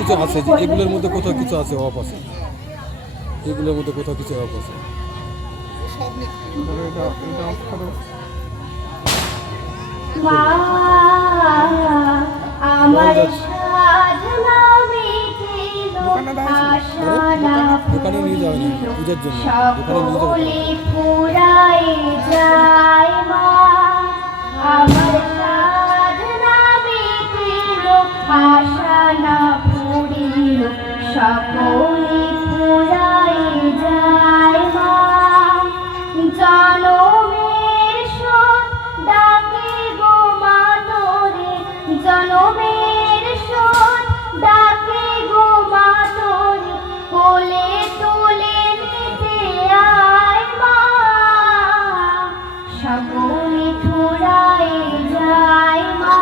কিছু আছে যে এগুলোর মধ্যে কোথাও কিছু আছে, অভাব আছে, এগুলোর মধ্যে কোথাও কিছু অভাব আছে। দোকানে নিয়ে যাবে না পূজার জন্য, দোকানে নিয়ে সকলে পুরাই যায় মা। জনমের শোধ ডাকে গো মা তোরে, জনমের শোধ ডাকে গো মা তোরে, কোলে তুলে নিতে আয় মা। সকলে ফুরাই যায় মা,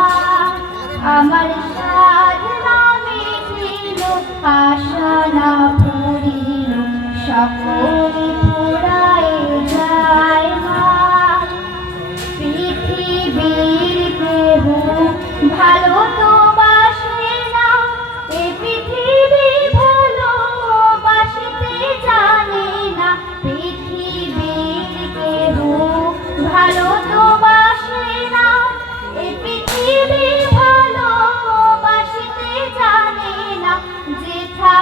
আমার সাধনা মিটিল, আশা না পুরিল, সকলে ফুরাই যায় মা। পৃথিবীর কেহ ভালো তো বাসে না, এ পৃথিবী ভালো বাসিতে জানে না। পৃথিবীর কেহ ভালো তো বাসে না, এ পৃথিবী ভালো বাসিতে জানে না। যেথা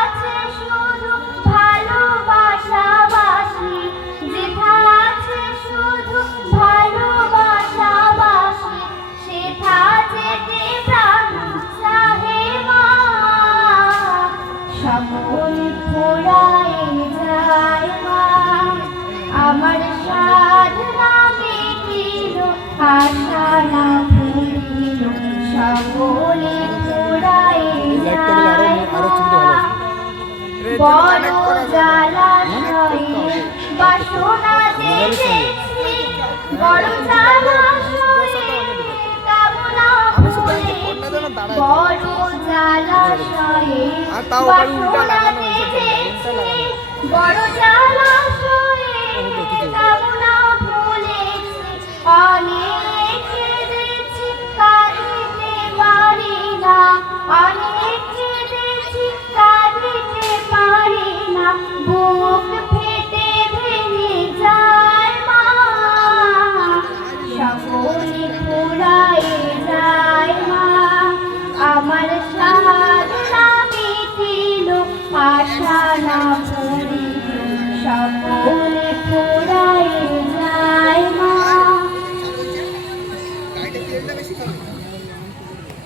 আছে শুধু ভালোবাসাবাসি, যেথা আছে শুধু ভালোবাসাবাসি, সেথা যেতে প্রাণ চাহে মা। সকল ফুরায় যায় মা, আমার সাধনা মিটিল, আশা না পুরিল, সকলে ফুরায় যায় মা। বড় জলাশয়ে বাসনা দেখেছি, বড় জলাশয়ে কামনা ফুলেছি, বড় জলাশয়ে বাসনা দেখেছি, বড় জলাশয়ে কামনা ফুলেছি। অনেক কেঁদেছি কাঁদিতে পারি না, অনেক